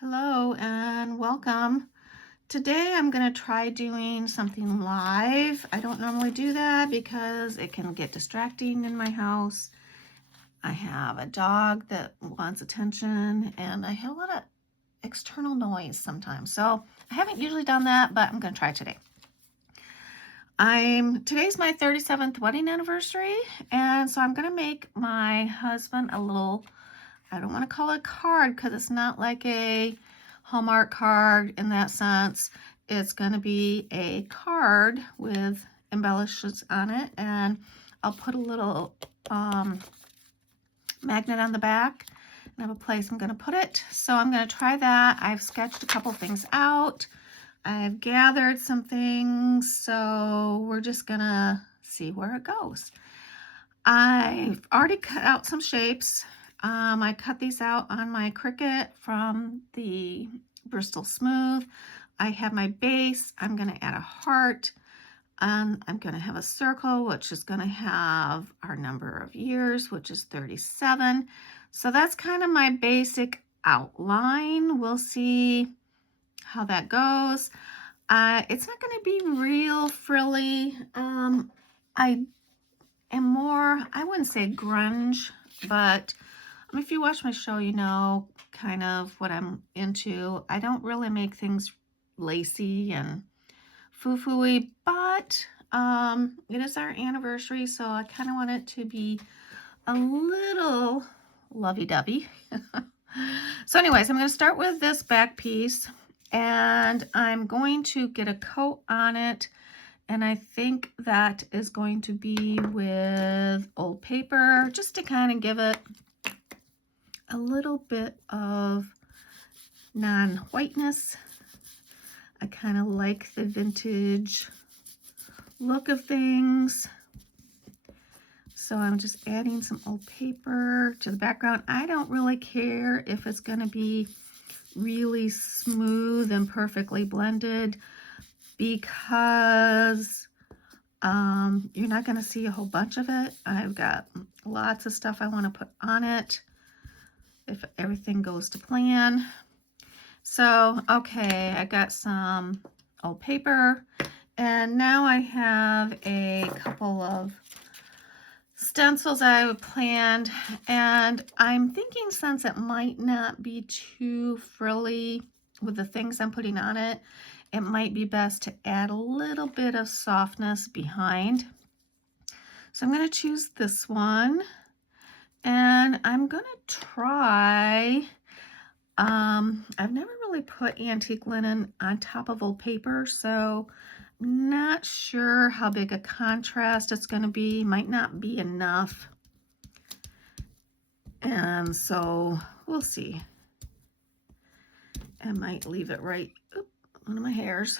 Hello and welcome. Today I'm going to try doing something live. I don't normally do that because it can get distracting in my house. I have a dog that wants attention and I have a lot of external noise sometimes. So I haven't usually done that, but I'm going to try today. Today's my 37th wedding anniversary, and so I'm going to make my husband a little, I don't want to call it a card because it's not like a Hallmark card in that sense. It's going to be a card with embellishes on it, and I'll put a little magnet on the back and have a place I'm going to put it. So I'm going to try that. I've sketched a couple things out. I've gathered some things, so we're just going to see where it goes. I've already cut out some shapes. I cut these out on my Cricut from the Bristol Smooth. I have my base. I'm going to add a heart. I'm going to have a circle, which is going to have our number of years, which is 37. So that's kind of my basic outline. We'll see how that goes. It's not going to be real frilly. I am more, I wouldn't say grunge, but if you watch my show, you know kind of what I'm into. I don't really make things lacy and foo-foo-y, but it is our anniversary, so I kind of want it to be a little lovey-dovey. So anyways, I'm going to start with this back piece, and I'm going to get a coat on it, and I think that is going to be with old paper, just to kind of give it a little bit of non-whiteness. I kind of like the vintage look of things. So I'm just adding some old paper to the background. I don't really care if it's going to be really smooth and perfectly blended, because you're not going to see a whole bunch of it. I've got lots of stuff I want to put on it if everything goes to plan. So, okay, I got some old paper, and now I have a couple of stencils I planned, and I'm thinking, since it might not be too frilly with the things I'm putting on it, it might be best to add a little bit of softness behind. So I'm going to choose this one, and I'm going to try, I've never really put antique linen on top of old paper, so I'm not sure how big a contrast it's going to be. Might not be enough. And so we'll see. I might leave it right, one of my hairs.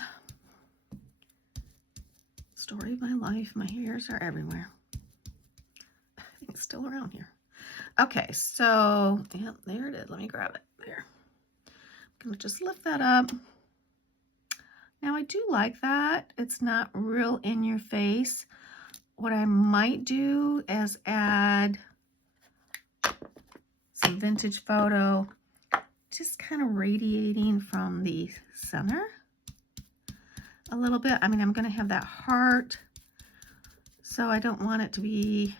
Story of my life, my hairs are everywhere. I think it's still around here. Okay, so, yeah, there it is. Let me grab it. There. I'm gonna just lift that up. Now I do like that. It's not real in your face. What I might do is add some vintage photo, just kind of radiating from the center a little bit. I mean, I'm gonna have that heart, so I don't want it to be,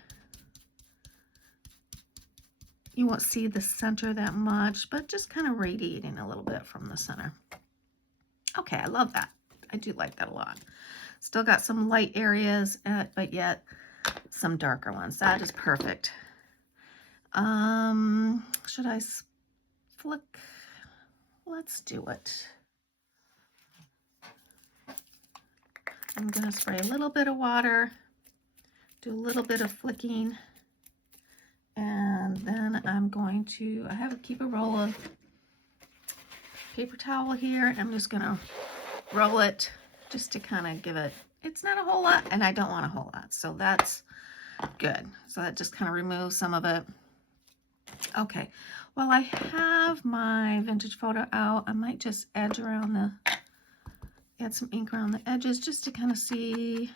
you won't see the center that much, but just kind of radiating a little bit from the center. Okay, I love that. I do like that a lot. Still got some light areas, but yet some darker ones. That is perfect. Should I flick? Let's do it. I'm going to spray a little bit of water, do a little bit of flicking, and then I'm going to, keep a roll of paper towel here. I'm just going to roll it just to kind of give it, it's not a whole lot, and I don't want a whole lot, so that's good. So that just kind of removes some of it. Okay, well, I have my vintage photo out. I might just add some ink around the edges just to kind of see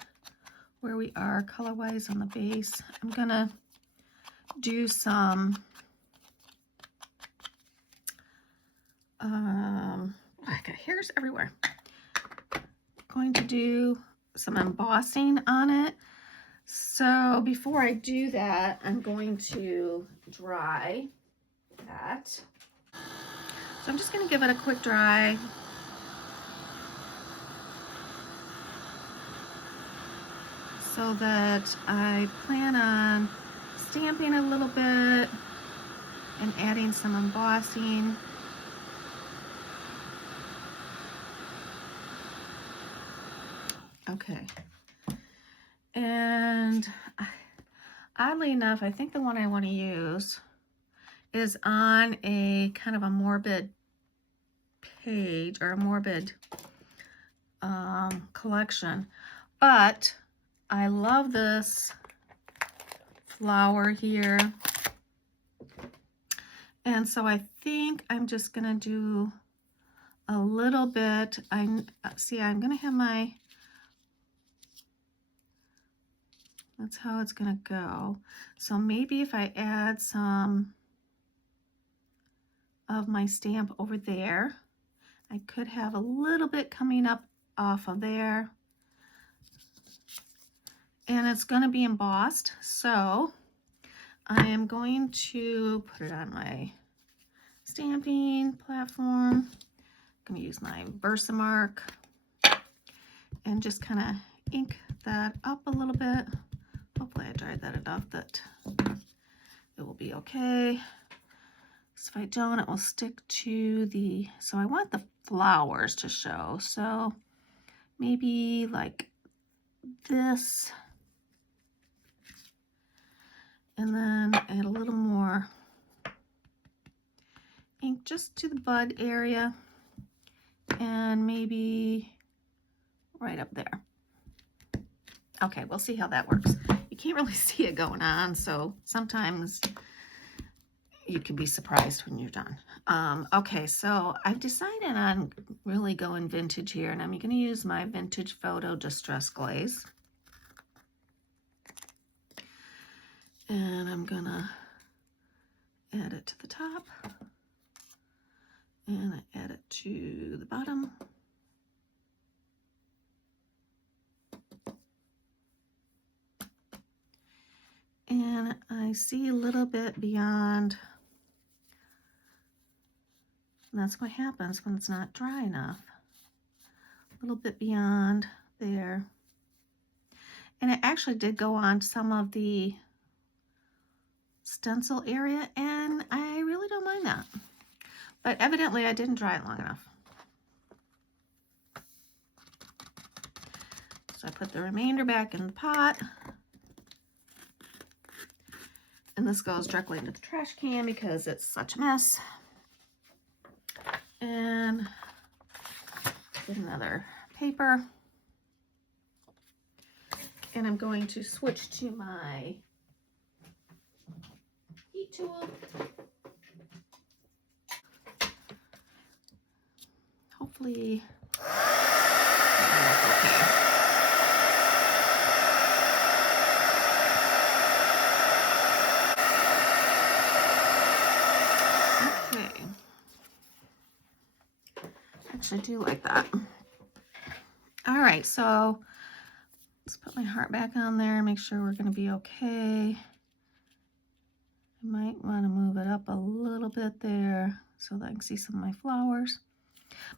where we are color-wise on the base. I'm gonna do some I got hairs everywhere. Going to do some embossing on it. So before I do that, I'm going to dry that. So I'm just going to give it a quick dry. So that I plan on stamping a little bit and adding some embossing. Okay. And oddly enough, I think the one I want to use is on a kind of a morbid page or a morbid collection. But I love this flower here. And so I think I'm just going to do a little bit. I'm going to have my, that's how it's going to go. So maybe if I add some of my stamp over there, I could have a little bit coming up off of there. And it's going to be embossed. So I am going to put it on my stamping platform. I'm going to use my Versamark and just kind of ink that up a little bit. Hopefully I dried that enough that it will be okay. So if I don't, it will stick to the, so I want the flowers to show. So maybe like this. And then add a little more ink just to the bud area and maybe right up there. Okay, we'll see how that works. You can't really see it going on, so sometimes you can be surprised when you're done. Okay, so I've decided on really going vintage here, and I'm going to use my Vintage Photo Distress Glaze. And I'm going to add it to the top. And I add it to the bottom. And I see a little bit beyond. And that's what happens when it's not dry enough. A little bit beyond there. And it actually did go on some of the stencil area, and I really don't mind that. But evidently I didn't dry it long enough. So I put the remainder back in the pot. And this goes directly into the trash can because it's such a mess. And get another paper. And I'm going to switch to my heat tool. Hopefully that's okay. Okay. Actually, I do like that. All right, so let's put my heart back on there, make sure we're going to be okay. I might want to move it up a little bit there so that I can see some of my flowers.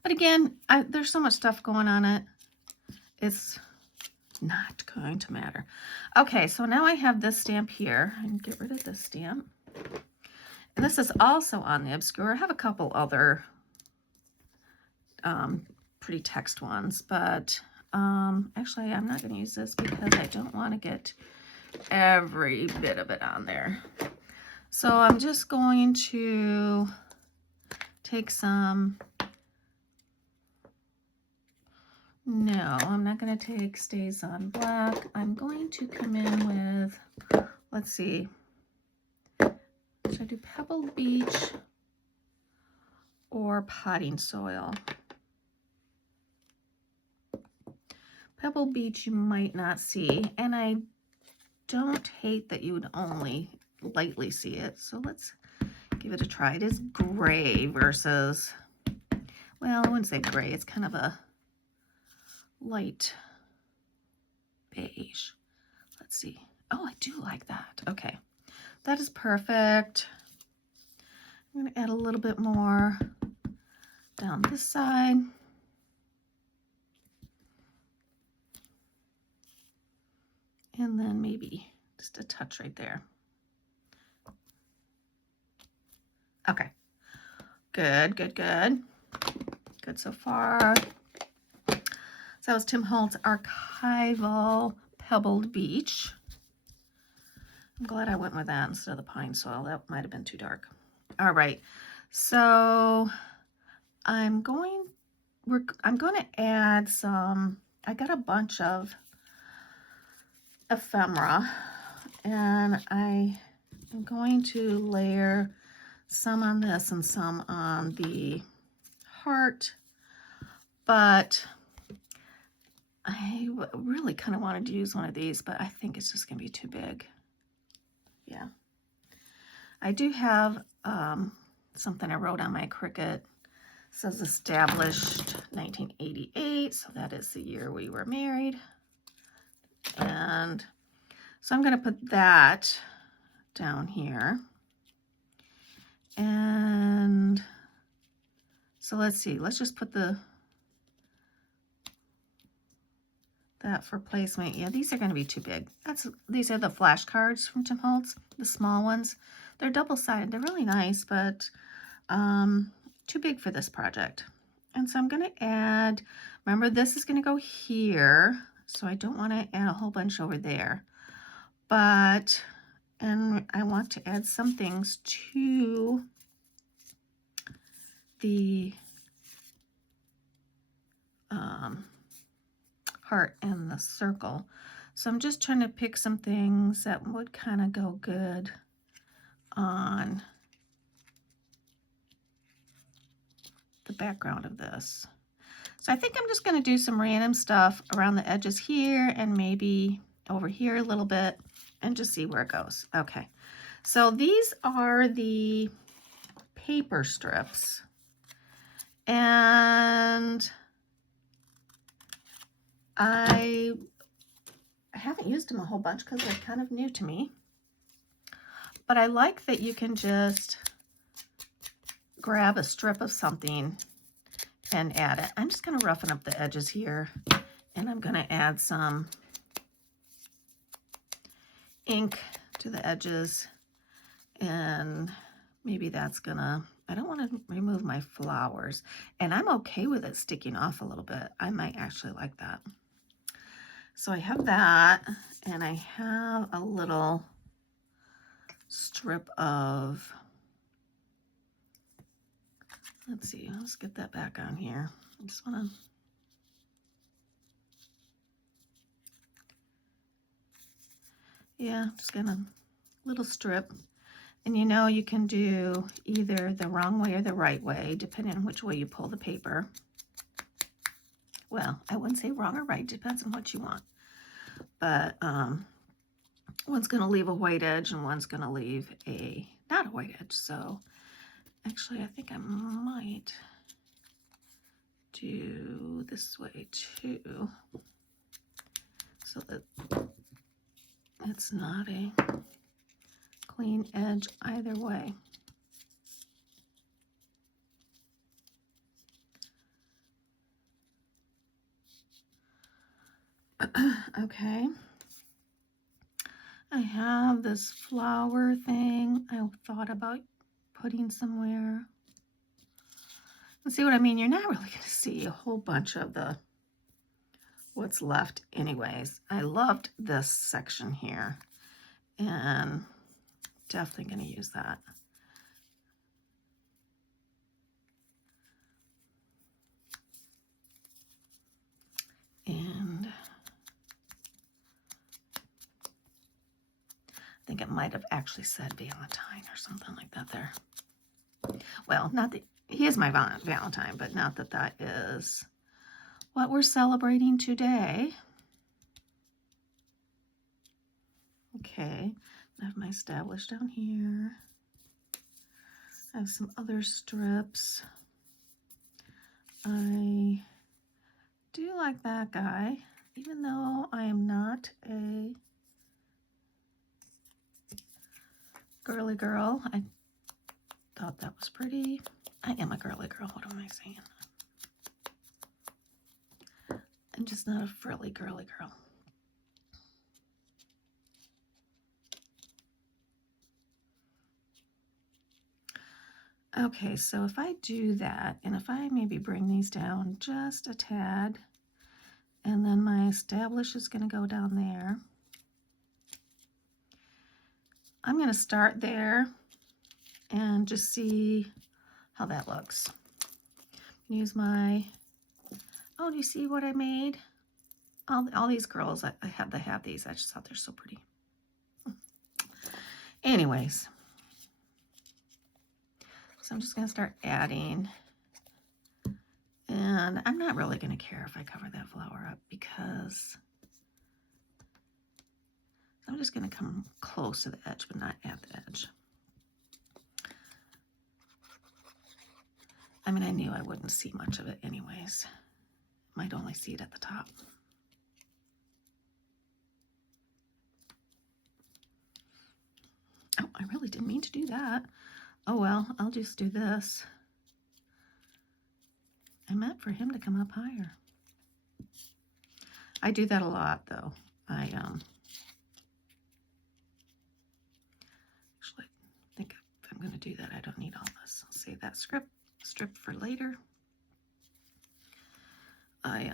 But again, there's so much stuff going on it. It's not going to matter. Okay, so now I have this stamp here. I can get rid of this stamp. And this is also on the Obscure. I have a couple other pretty text ones, but actually I'm not going to use this because I don't want to get every bit of it on there. So I'm just going to take some, no, I'm not going to take StazOn Black. I'm going to come in with, let's see, should I do Pebbled Beach or Potting Soil? Pebbled Beach you might not see, and I don't hate that you would only lightly see it, so let's give it a try. It is gray versus well, I wouldn't say gray, it's kind of a light beige. Let's see. Oh, I do like that. Okay, that is perfect. I'm going to add a little bit more down this side. And then maybe just a touch right there. Okay, good, good, good. Good so far. So that was Tim Holtz Archival Pebbled Beach. I'm glad I went with that instead of the pine soil. That might have been too dark. All right, so I'm going to add some, I got a bunch of ephemera, and I am going to layer some on this and some on the heart, but I really kind of wanted to use one of these, but I think it's just going to be too big. Yeah. I do have something I wrote on my Cricut. It says established 1988, so that is the year we were married. And so I'm going to put that down here. And so let's see, let's just put that for placement. Yeah, these are going to be too big. These are the flashcards from Tim Holtz, the small ones. They're double-sided. They're really nice, but too big for this project. And so I'm going to add, remember this is going to go here, so I don't want to add a whole bunch over there. And I want to add some things to the heart and the circle. So I'm just trying to pick some things that would kind of go good on the background of this. So I think I'm just going to do some random stuff around the edges here and maybe over here a little bit and just see where it goes. Okay, so these are the paper strips, and I haven't used them a whole bunch because they're kind of new to me, but I like that you can just grab a strip of something and add it. I'm just going to roughen up the edges here, and I'm going to add some ink to the edges, and maybe that's gonna, I don't want to remove my flowers, and I'm okay with it sticking off a little bit. I might actually like that. So I have that, and I have a little strip of, let's see, let's get that back on here. I just want to, yeah, just get a little strip. And you know, you can do either the wrong way or the right way, depending on which way you pull the paper. Well, I wouldn't say wrong or right, depends on what you want. But one's going to leave a white edge and one's going to leave a not a white edge. So actually, I think I might do this way too, so that it's not a clean edge either way. Okay, I have this flower thing I thought about putting somewhere. And see what I mean? You're not really going to see a whole bunch of what's left anyways. I loved this section here, and definitely going to use that. And I think it might have actually said Valentine or something like that there. Well, not that he is my Valentine, but not that that is what we're celebrating today. Okay, I have my established down here. I have some other strips I do like that guy, even though I am not a girly girl. I thought that was pretty. I am a girly girl. What am I saying? I'm just not a frilly girly girl. Okay, so if I do that, and if I maybe bring these down just a tad, and then my establish is going to go down there. I'm going to start there and just see how that looks. Use my, oh, do you see what I made? All these girls, I have these. I just thought they're so pretty. Anyways, so I'm just going to start adding. And I'm not really going to care if I cover that flower up because I'm just going to come close to the edge, but not at the edge. I mean, I knew I wouldn't see much of it anyways. Might only see it at the top. Oh, I really didn't mean to do that. Oh well, I'll just do this. I meant for him to come up higher. I do that a lot though. I actually think if I'm going to do that, I don't need all this. I'll save that strip for later. I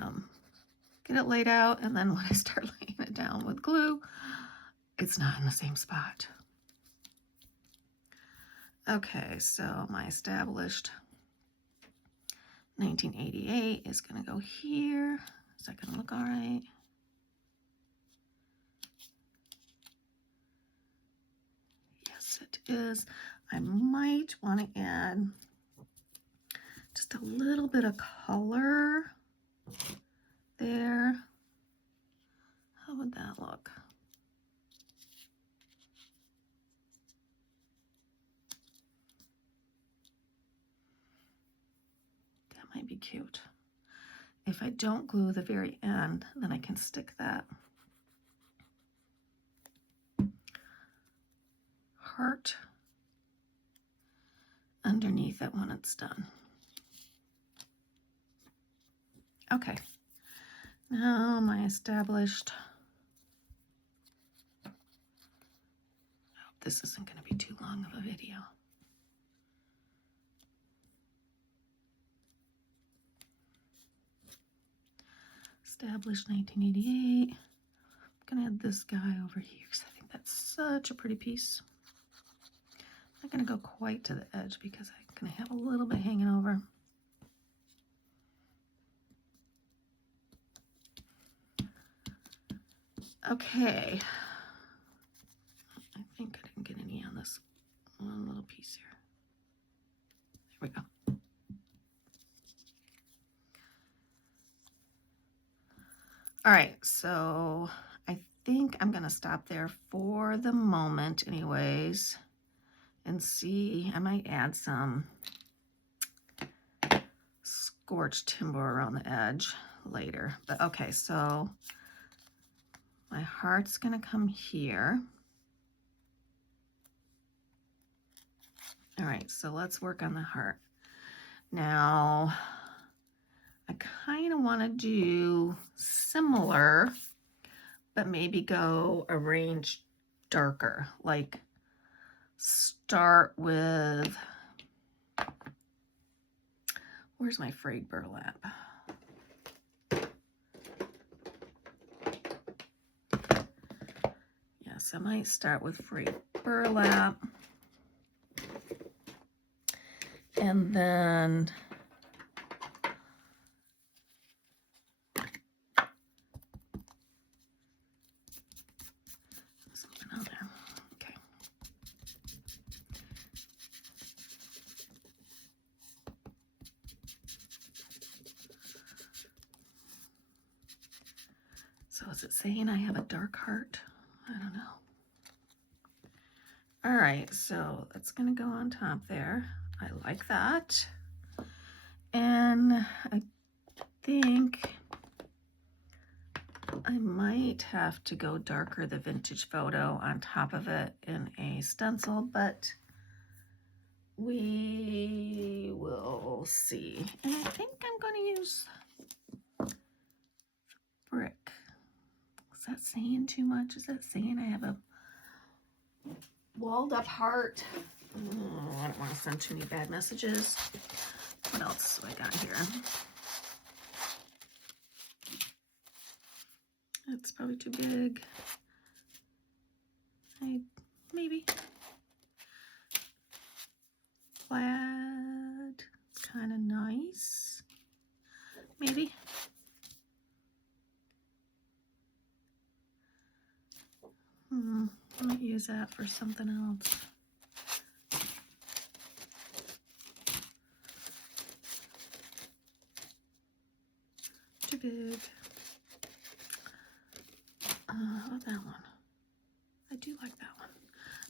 get it laid out, and then when I start laying it down with glue, it's not in the same spot. Okay, so my established 1988 is going to go here. Is that going to look all right? Yes, it is. I might want to add just a little bit of color there. How would that look? That might be cute. If I don't glue the very end, then I can stick that heart underneath it when it's done. Okay, now my established, I hope this isn't going to be too long of a video. Established 1988. I'm going to add this guy over here because I think that's such a pretty piece. I'm not going to go quite to the edge because I'm going to have a little bit hanging over. Okay. I think I didn't get any on this one little piece here. There we go. All right, so I think I'm going to stop there for the moment anyways and see. I might add some scorched timber around the edge later. But okay, so my heart's going to come here. All right, so let's work on the heart. Now, I kind of want to do similar, but maybe go a range darker, like start with, where's my frayed burlap? Yes, I might start with frayed burlap. And then something on there. Okay. So is it saying I have a dark heart? I don't know. All right, so that's going to go on top there. I like that. And I think I might have to go darker the vintage photo on top of it in a stencil, but we will see. And I think I'm going to use brick. Is that saying too much? Is that saying I have a walled up heart? Oh, I don't want to send too many bad messages. What else do I got here? It's probably too big. Maybe. Plaid. It's kind of nice. Maybe. I might use that for something else. Too big. How about that one? I do like that one.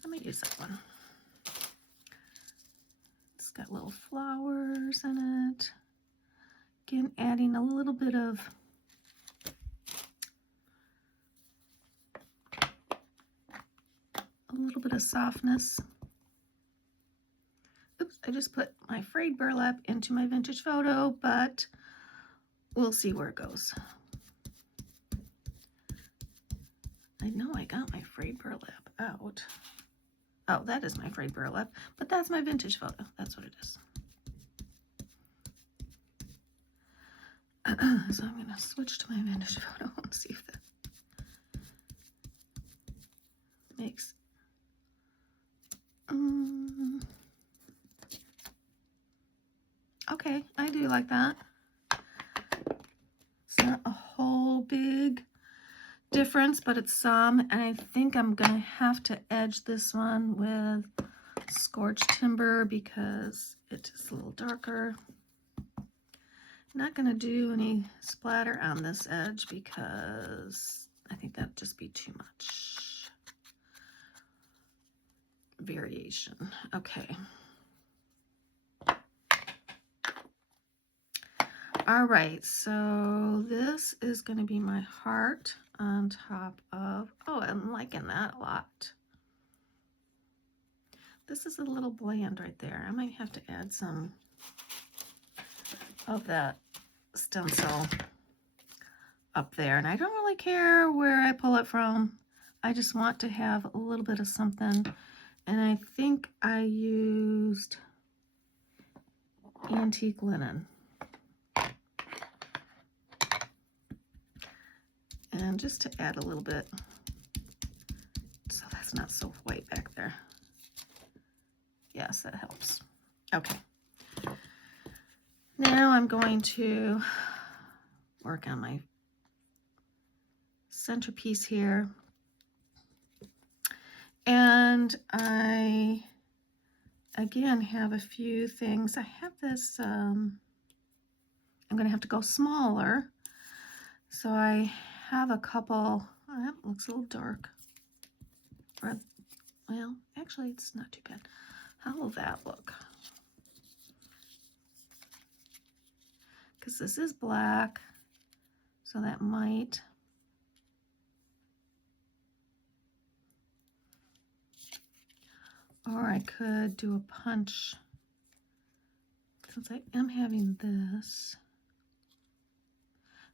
I might use that one. It's got little flowers in it. Again, adding a little bit of softness. Oops, I just put my frayed burlap into my vintage photo, but we'll see where it goes. I know I got my frayed burlap out. Oh, that is my frayed burlap, but that's my vintage photo. That's what it is. So I'm going to switch to my vintage photo and see if that makes... Okay, I do like that. It's not a whole big difference, but it's some, and I think I'm going to have to edge this one with Scorched timber because it is a little darker. I'm not going to do any splatter on this edge because I think that'd just be too much variation. Okay. All right, so this is going to be my heart on top of, oh, I'm liking that a lot. This is a little bland right there. I might have to add some of that stencil up there. And I don't really care where I pull it from. I just want to have a little bit of something. And I think I used antique linen. And just to add a little bit, so that's not so white back there. Yes, that helps. Okay. Now I'm going to work on my centerpiece here. And I, again, have a few things. I have this, I'm going to have to go smaller. So I have a couple, oh, that looks a little dark. Or, well, actually, it's not too bad. How will that look? Because this is black, so that might. Or I could do a punch. Since I am having this,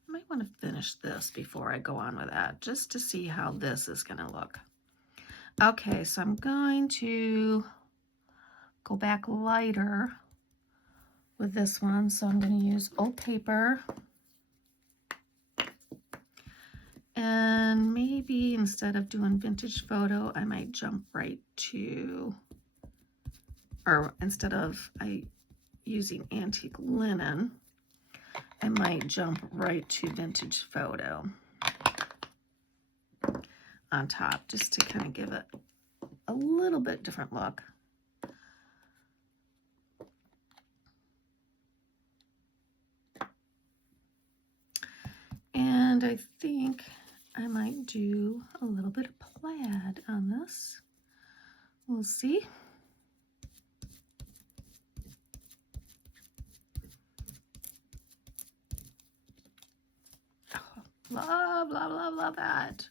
I might want to finish this before I go on with that, just to see how this is going to look. Okay, so I'm going to go back lighter with this one. So I'm going to use old paper. And maybe instead of doing vintage photo, I might jump right to, or instead of using antique linen, I might jump right to vintage photo on top, just to kind of give it a little bit different look. And I think I might do a little bit of plaid on this. We'll see. Love, love, love, love that.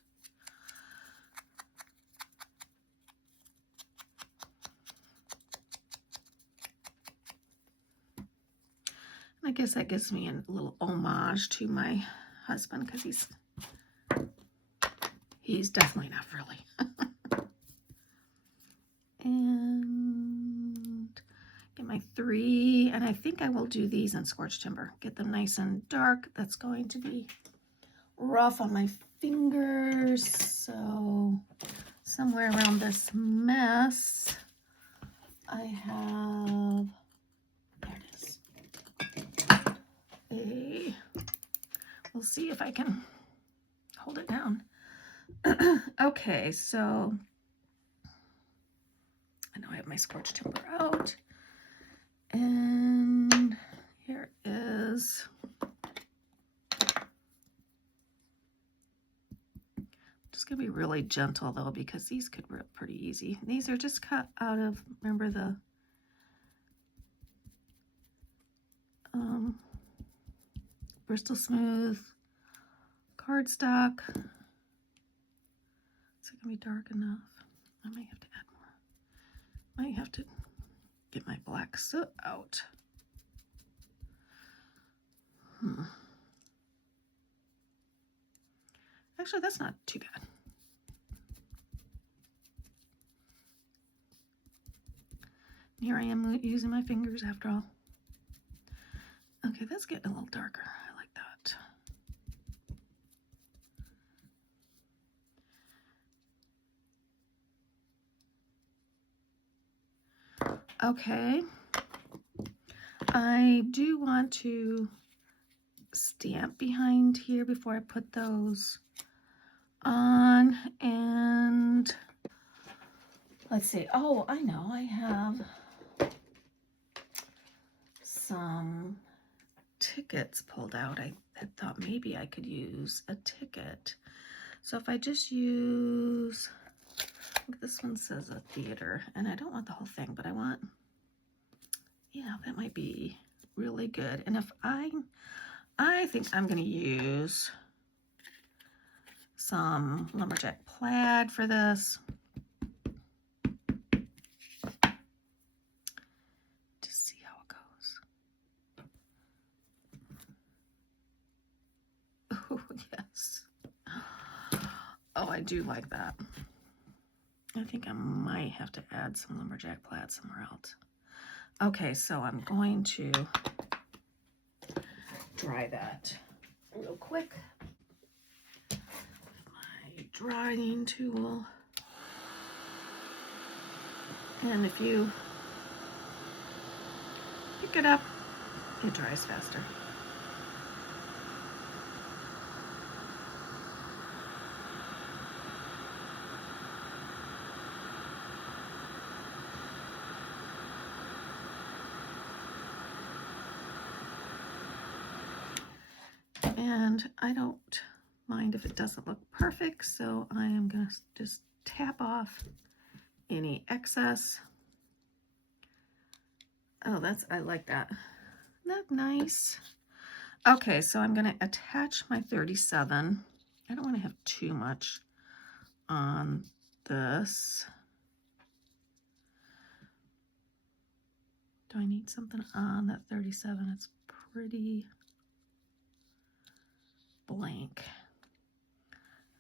I guess that gives me a little homage to my husband because he's definitely not frilly. And get my 3, and I think I will do these in Scorched Timber. Get them nice and dark. That's going to be rough on my fingers. So somewhere around this mess, I have, there it is. We'll see if I can hold it down. Okay, so I know I have my Scorched Timber out, and here is just gonna be really gentle though, because these could rip pretty easy. These are just cut out of, remember the Bristol Smooth cardstock. Is it gonna be dark enough? I might have to add more. Might have to get my black soot out. Actually, that's not too bad. Here I am using my fingers after all. Okay, that's getting a little darker. I like that. Okay, I do want to stamp behind here before I put those on, and let's see. Oh, I know, I have some tickets pulled out. I thought maybe I could use a ticket. So if I just use, look, this one says a theater, and I don't want the whole thing, but I want, yeah, that might be really good. And if I think I'm going to use some Lumberjack Plaid for this. Just see how it goes. Oh, yes. Oh, I do like that. I think I might have to add some Lumberjack Plaid somewhere else. Okay, so I'm going to dry that real quick. My drying tool. And if you pick it up, it dries faster. And I don't mind if it doesn't look perfect, so I am going to just tap off any excess. Oh, I like that. Isn't that nice? Okay, so I'm going to attach my 37. I don't want to have too much on this. Do I need something on that 37? It's pretty blank.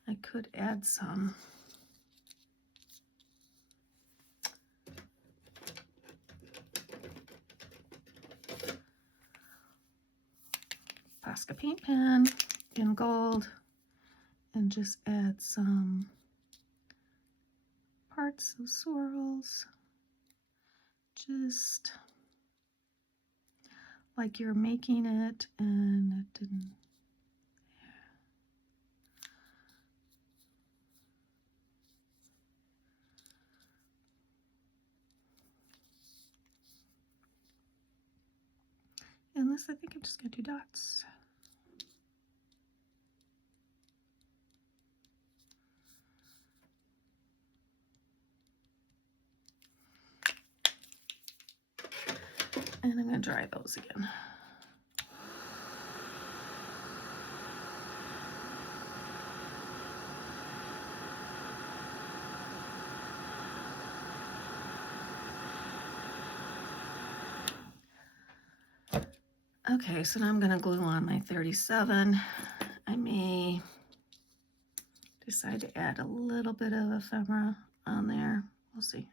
I could add some. Posca Paint Pen in gold, and just add some parts of swirls, just like you're making it and it didn't. And this, I think I'm just going to do dots. And I'm going to dry those again. Okay, so now I'm gonna glue on my 37. I may decide to add a little bit of ephemera on there. We'll see.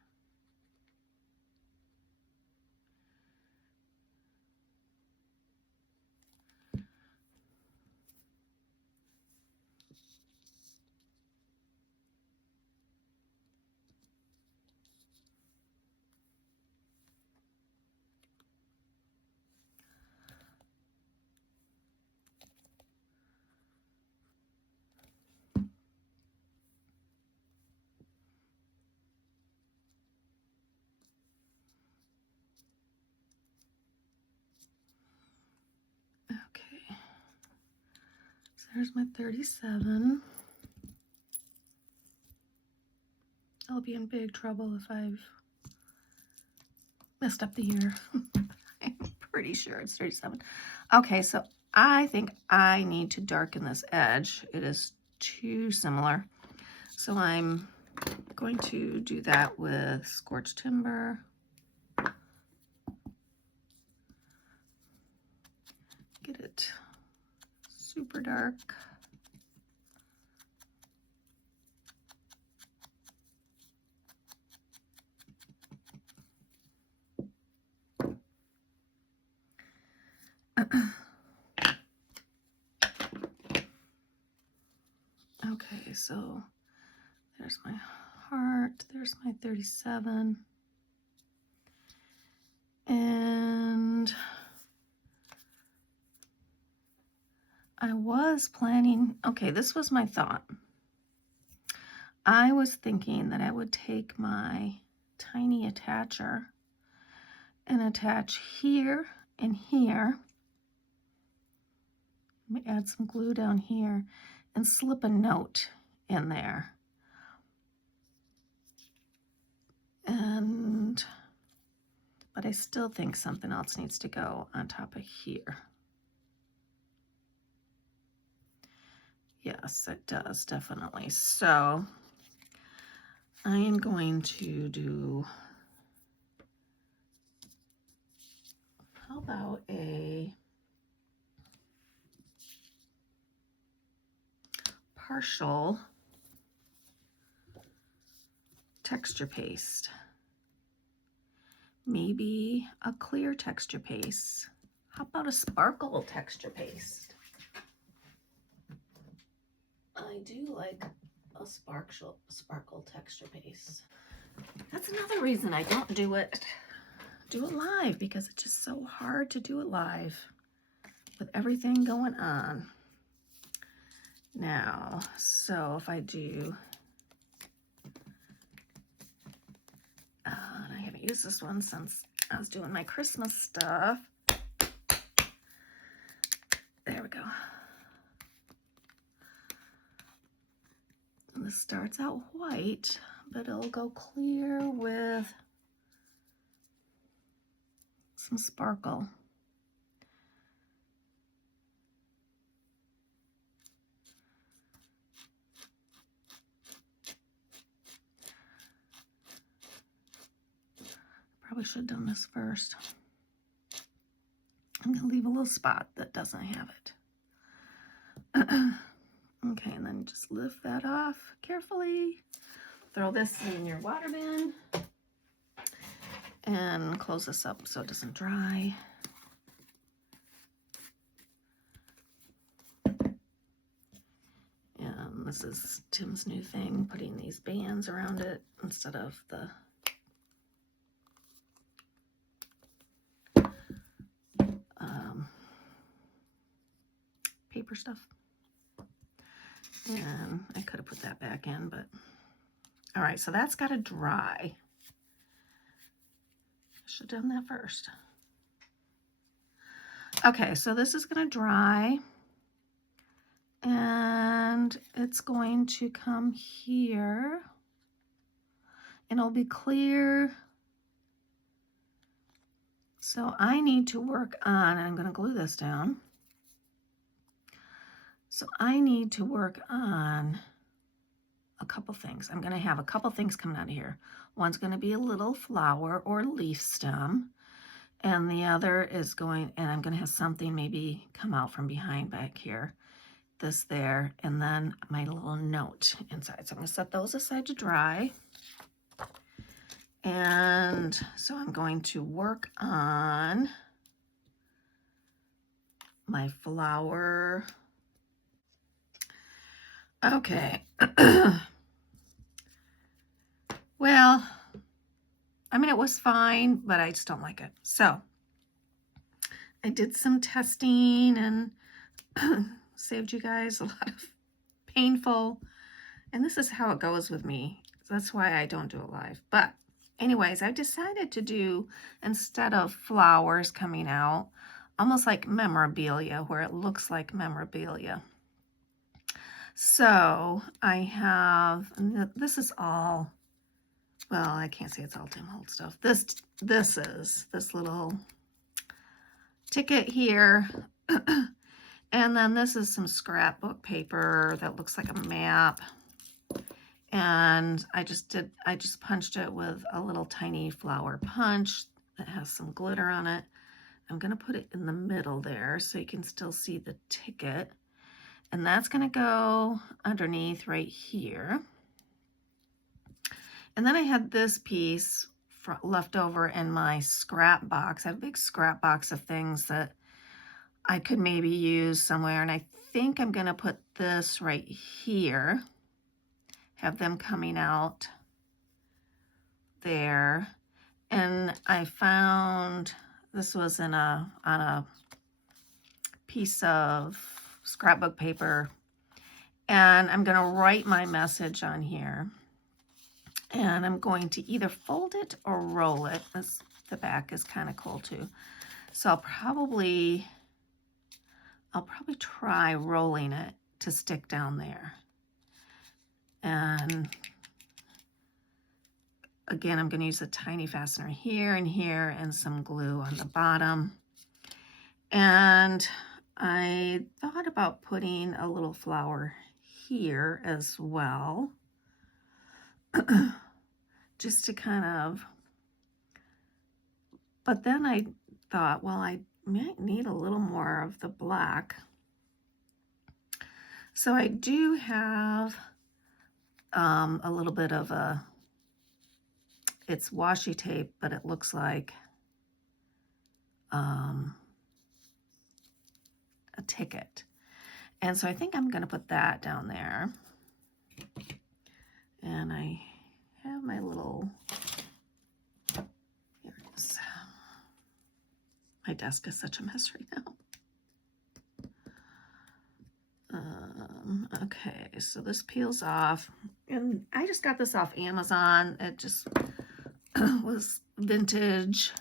Okay, so there's my 37. I'll be in big trouble if I've messed up the year. I'm pretty sure it's 37. Okay, so I think I need to darken this edge. It is too similar. So I'm going to do that with Scorched Timber. Get it super dark. Okay, so there's my heart, there's my 37. And I was planning, okay, this was my thought. I was thinking that I would take my tiny attacher and attach here and here. Let me add some glue down here and slip a note in there. But I still think something else needs to go on top of here. Yes, it does, definitely. So I am going to do, how about a partial texture paste. Maybe a clear texture paste. How about a sparkle texture paste? I do like a sparkle texture paste. That's another reason I don't do it live, because it's just so hard to do it live with everything going on. Now, so if I do, and I haven't used this one since I was doing my Christmas stuff. There we go. And this starts out white, but it'll go clear with some sparkle. Probably should have done this first. I'm going to leave a little spot that doesn't have it. Okay, and then just lift that off carefully. Throw this in your water bin and close this up so it doesn't dry. And this is Tim's new thing, putting these bands around it instead of the paper stuff. And I could have put that back in, but all right, so that's got to dry. Should have done that first. Okay, so this is going to dry, and it's going to come here, and it'll be clear. So I need to work on, I'm going to glue this down. So I need to work on a couple things. I'm going to have a couple things coming out of here. One's going to be a little flower or leaf stem, And the other is going, and I'm going to have something maybe come out from behind back here. This there, and then my little note inside. So I'm going to set those aside to dry. And so I'm going to work on my flower. Okay. Well, I mean, it was fine, but I just don't like it. So I did some testing and saved you guys a lot of painful, and this is how it goes with me. That's why I don't do it live. But anyways, I decided to do, instead of flowers coming out, almost like memorabilia, where it looks like memorabilia. So I have, this is all, well, I can't say it's all Tim Holtz stuff. This is this little ticket here. And then this is some scrapbook paper that looks like a map. And I just punched it with a little tiny flower punch that has some glitter on it. I'm going to put it in the middle there so you can still see the ticket. And that's going to go underneath right here. And then I had this piece left over in my scrap box. I have a big scrap box of things that I could maybe use somewhere. And I think I'm going to put this right here. Have them coming out there. And I found this was on a piece of scrapbook paper. And I'm going to write my message on here. And I'm going to either fold it or roll it. The back is kind of cool too. So I'll probably try rolling it to stick down there. And again, I'm going to use a tiny fastener here and here and some glue on the bottom. And I thought about putting a little flower here as well. Just to kind of, but then I thought, well, I might need a little more of the black. So I do have a little bit of it's washi tape, but it looks like a ticket. And so I think I'm going to put that down there. And I have my little, here it is. My desk is such a mess right now. Okay, so this peels off. And I just got this off Amazon. It just was vintage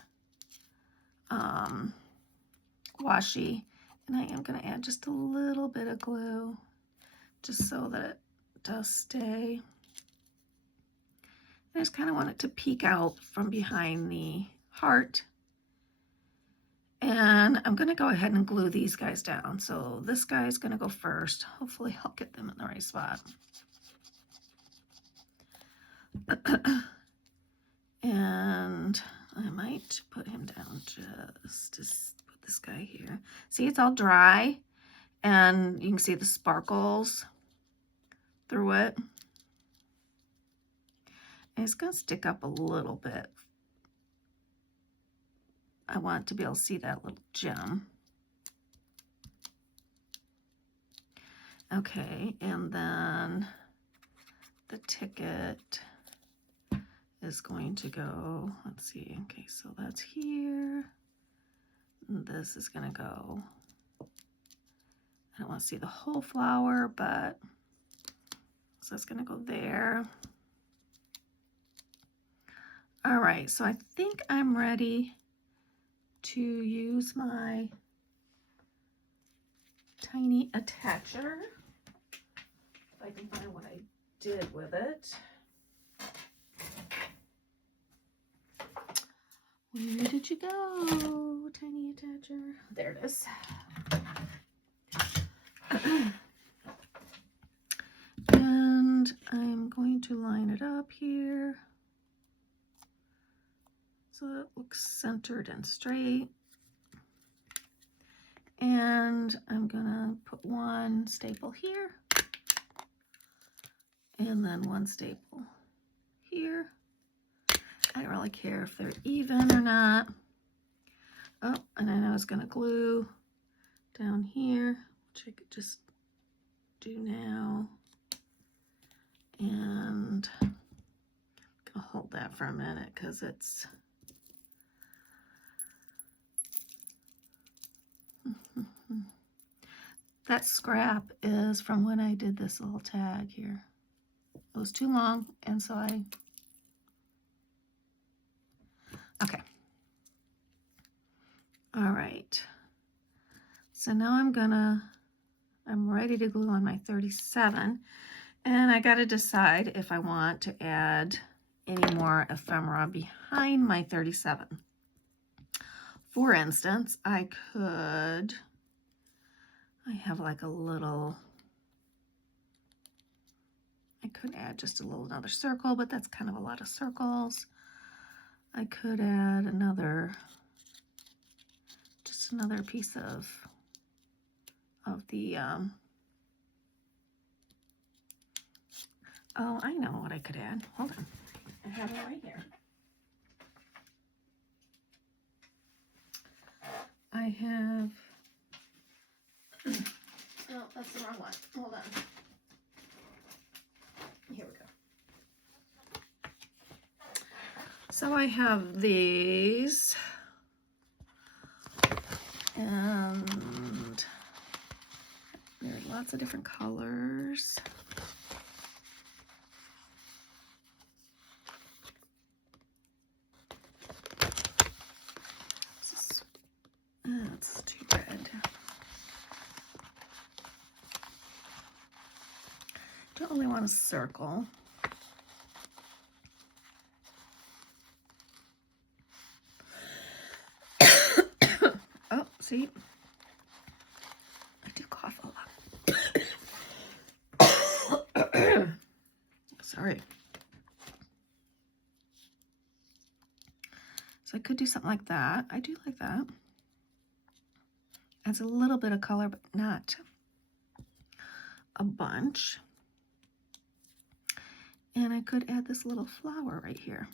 washi. And I am going to add just a little bit of glue just so that it does stay. I just kind of want it to peek out from behind the heart. And I'm going to go ahead and glue these guys down. So this guy is going to go first. Hopefully I'll get them in the right spot. And I might put him down just to put this guy here. See, it's all dry and you can see the sparkles through it. And it's going to stick up a little bit. I want to be able to see that little gem. Okay, and then the ticket is going to go, let's see, okay, so that's here. And this is going to go, I don't want to see the whole flower, but so it's going to go there. All right, so I think I'm ready to use my tiny attacher. If I can find what I did with it. Where did you go, tiny attacher? There it is. And I'm going to line it up here so it looks centered and straight. And I'm gonna put one staple here and then one staple here. I don't really care if they're even or not. Oh, and then I was gonna glue down here, which I could just do now. And I'm gonna hold that for a minute because it's that scrap is from when I did this little tag here. It was too long, and so okay. All right. So now I'm ready to glue on my 37, and I got to decide if I want to add any more ephemera behind my 37. For instance, I have like a little, I could add just a little another circle, but that's kind of a lot of circles. I could add just another piece of the, oh, I know what I could add. Hold on. I have it right here. I have, oh, that's the wrong one. Hold on. Here we go. So I have these, and there are lots of different colors. That's too red. Don't really want a circle. Oh, see, I do cough a lot. Sorry. So I could do something like that. I do like that. Adds a little bit of color, but not a bunch. And I could add this little flower right here.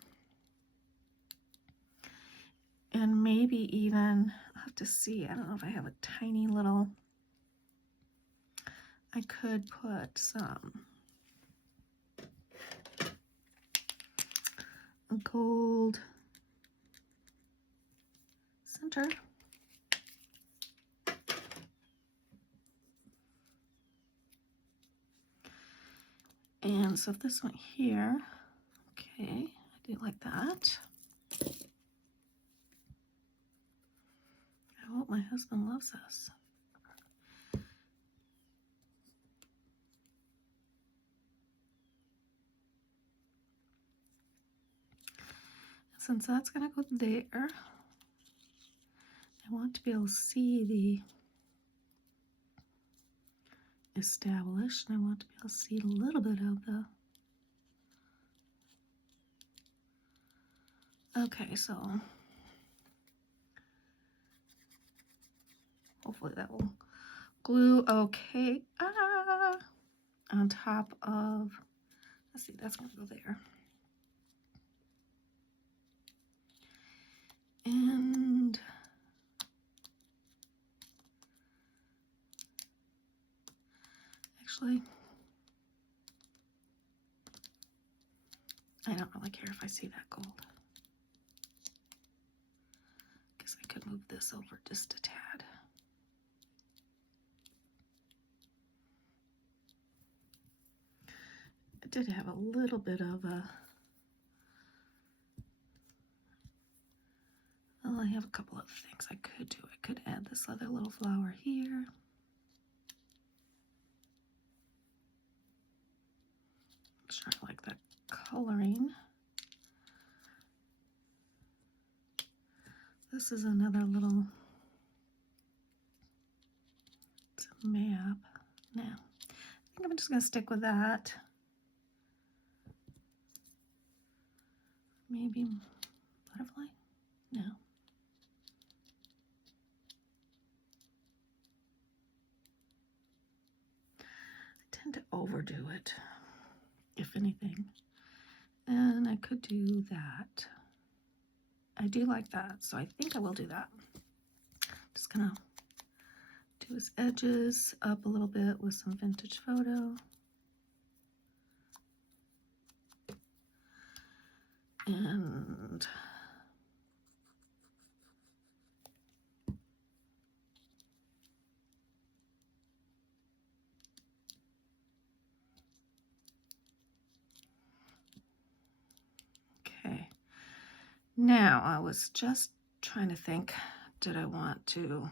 And maybe even, I'll have to see, I don't know if I have a tiny little, I could put some gold center. And so if this went here, okay, I do like that. I hope my husband loves this. Since that's gonna go there, I want to be able to see the established, and I want to be able to see a little bit of the, okay, so hopefully that will glue okay on top of, let's see, that's gonna go there. And actually, I don't really care if I see that gold. Guess I could move this over just a tad. I did have a little bit of a, well, I have a couple of things I could do. I could add this other little flower here. I'm sure I like that coloring. This is another little, it's a map. Now, I think I'm just going to stick with that. Maybe butterfly. No. I tend to overdo it, if anything. And I could do that. I do like that, so I think I will do that. Just gonna do his edges up a little bit with some vintage photo. And okay, now I was just trying to think, did I want to,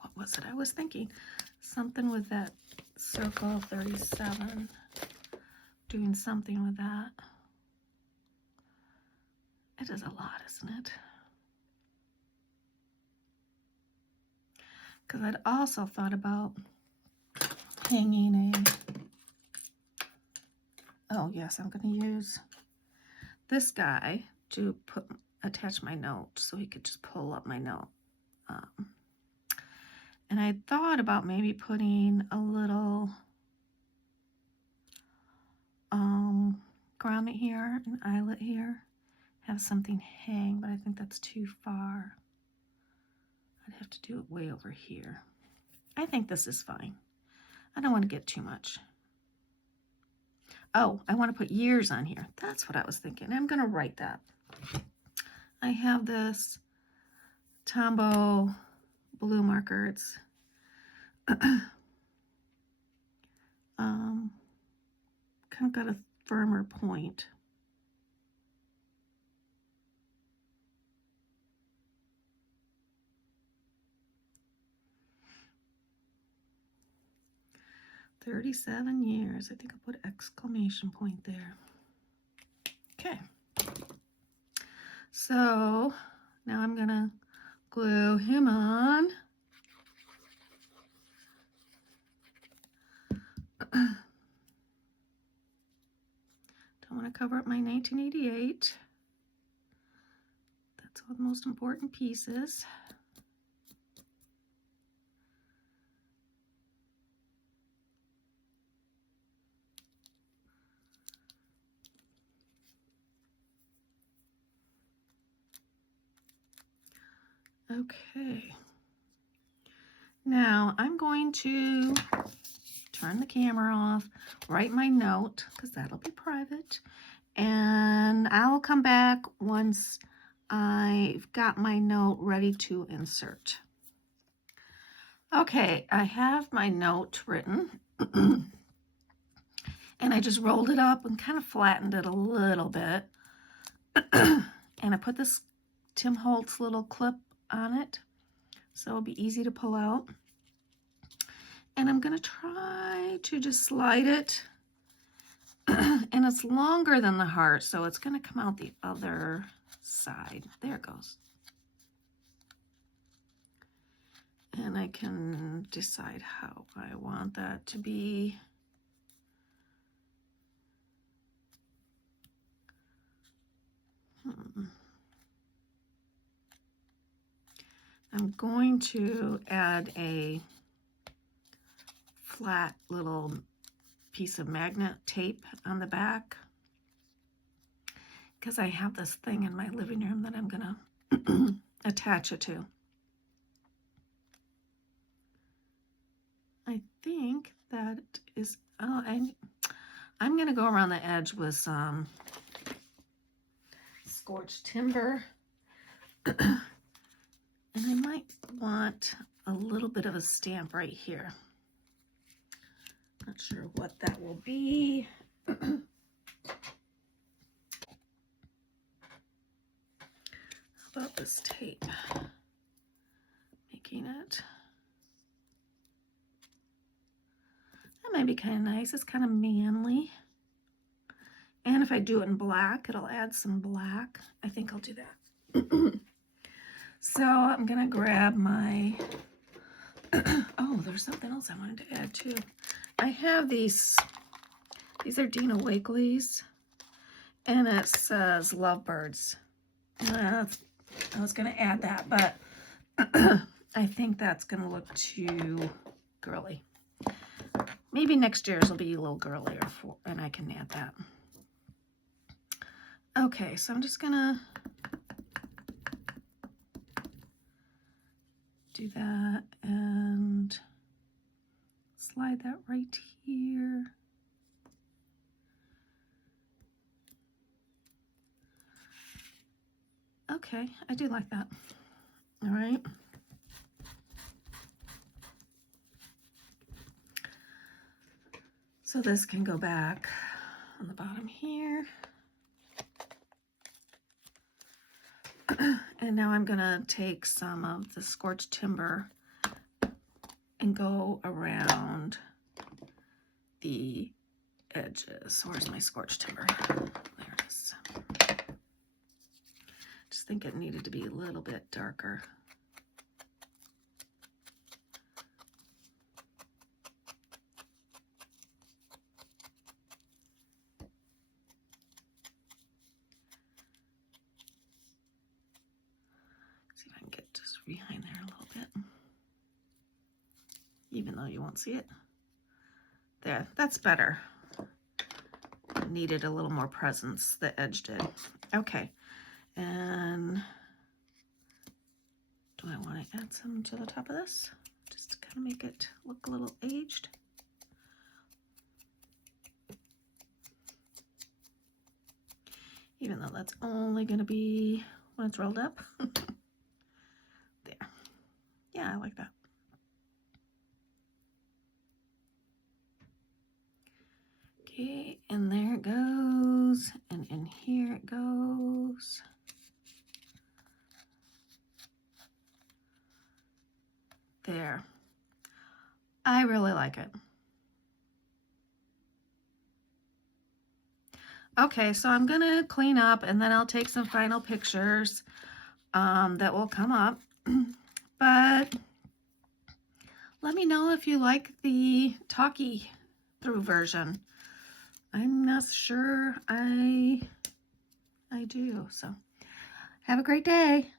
what was it I was thinking? Something with that circle 37, doing something with that. It is a lot, isn't it? Because I'd also thought about hanging oh yes, I'm going to use this guy to attach my note so he could just pull up my note. And I thought about maybe putting a little grommet here, an eyelet here, have something hang, but I think that's too far. I'd have to do it way over here. I think this is fine. I don't want to get too much. Oh, I want to put years on here. That's what I was thinking. I'm going to write that. I have this Tombow blue marker. It's kind of got a firmer point. "37 years. I think I'll put exclamation point there. Okay. So now I'm gonna glue him on. Don't want to cover up my 1988. That's all the most important pieces. Okay. Now I'm going to turn the camera off, write my note, because that'll be private, and I will come back once I've got my note ready to insert. Okay, I have my note written, and I just rolled it up and kind of flattened it a little bit, and I put this Tim Holtz little clip on it, so it'll be easy to pull out. And I'm going to try to just slide it, and it's longer than the heart, so it's going to come out the other side. There it goes. And I can decide how I want that to be. I'm going to add a flat little piece of magnet tape on the back because I have this thing in my living room that I'm gonna attach it to. I think that is, oh, I'm gonna go around the edge with some Scorched timber. And I might want a little bit of a stamp right here. Not sure what that will be. How about this tape? Making it. That might be kind of nice. It's kind of manly. And if I do it in black, it'll add some black. I think I'll do that. So I'm gonna grab my, oh, there's something else I wanted to add too. I have these are Dina Wakley's, and it says Lovebirds. I was going to add that, but I think that's going to look too girly. Maybe next year's will be a little girlier, and I can add that. Okay, so I'm just going to do that and slide that right here. Okay, I do like that. All right. So this can go back on the bottom here. And now I'm gonna take some of the scorched timber and go around the edges. Where's my scorched timber? There it is. Just think it needed to be a little bit darker. See if I can get just behind there a little bit, even though you won't see it. There, that's better. It needed a little more presence, the edge did. Okay, and do I want to add some to the top of this? Just to kind of make it look a little aged. Even though that's only going to be when it's rolled up. There. Yeah, I like that. Okay, and there it goes, and in here it goes. There. I really like it. Okay, so I'm gonna clean up and then I'll take some final pictures that will come up. But let me know if you like the talky through version. I'm not sure I do. So have a great day.